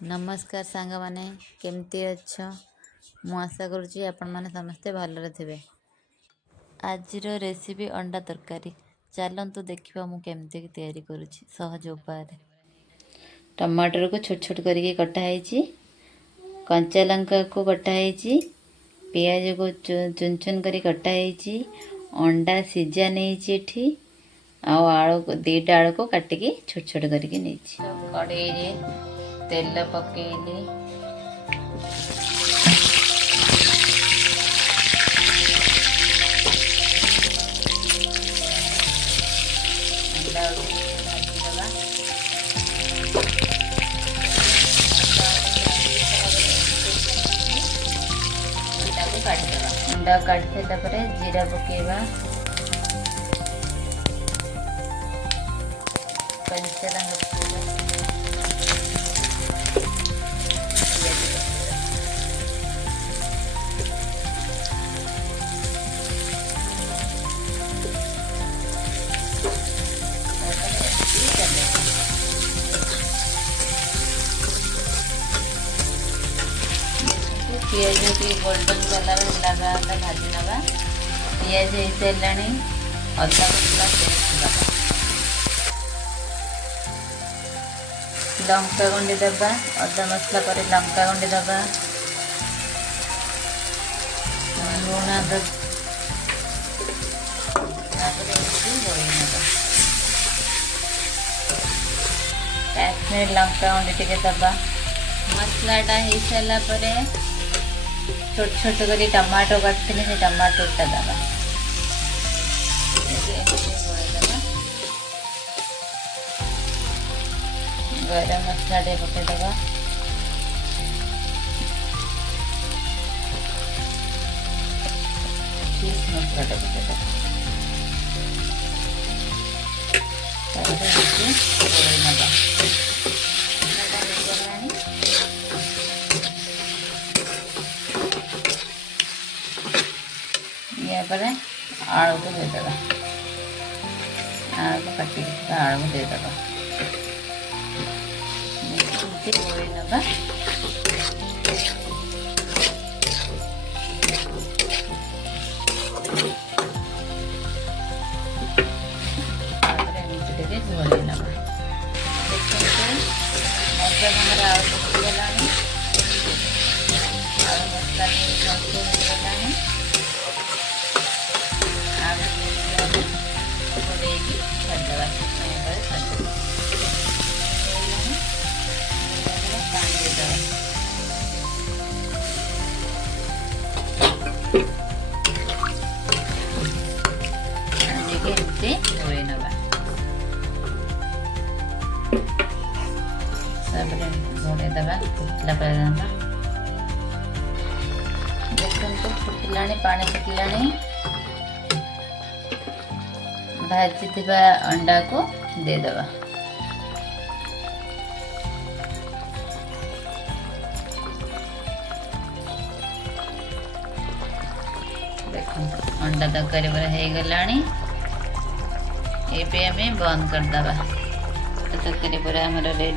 नमस्कार सांग माने केमती अच्छ मु आशा करुँची आपण माने समस्ते भलरे थिबे। आज रेसिपी अंडा तरकारी चलतु देखा मु केमती तैयारी करुँची सहज उपाय। टमाटर को छोट छोट करके कटाई, कंचा लंका को कटाई, पियाज को चुन चुन कर कटाई, अंडा सीझा नहीं आलू को दीटा आलू को काटिकी छोट छोट करके नहीं। कड़े तेल पकेली अंडा काट सारा जीरा पकेवा, कंचा लंका पियाज की गोल्डन कलर लगा भाजी नवा। पियाज हो सारे अदा मसला पेस्ट दबा, लंका गुंडी दबा, अदा मसला पर लंका गुंडी दबा, लुण काश्मीर लंका गुंडी टे दबा। मसलाटा हो सारा छोट छोट कर टमाटो काटती से टमाटोटा दबा, गरम मसला टे पकईदबा, चीज मसला टे पकईदबा, आलू को देदेगा, आलू को काटी आलू को देदेगा, नवा झोड़ी नवा। देखते मसला आलू पकईगला, आलू मसला गला, देखो फुटिला पानी फुटिला भाजी अंडा को देदेवा। देखो अंडा तरकारी हो गला, ये आम बंद करदे तरकारी पूरा रेडी।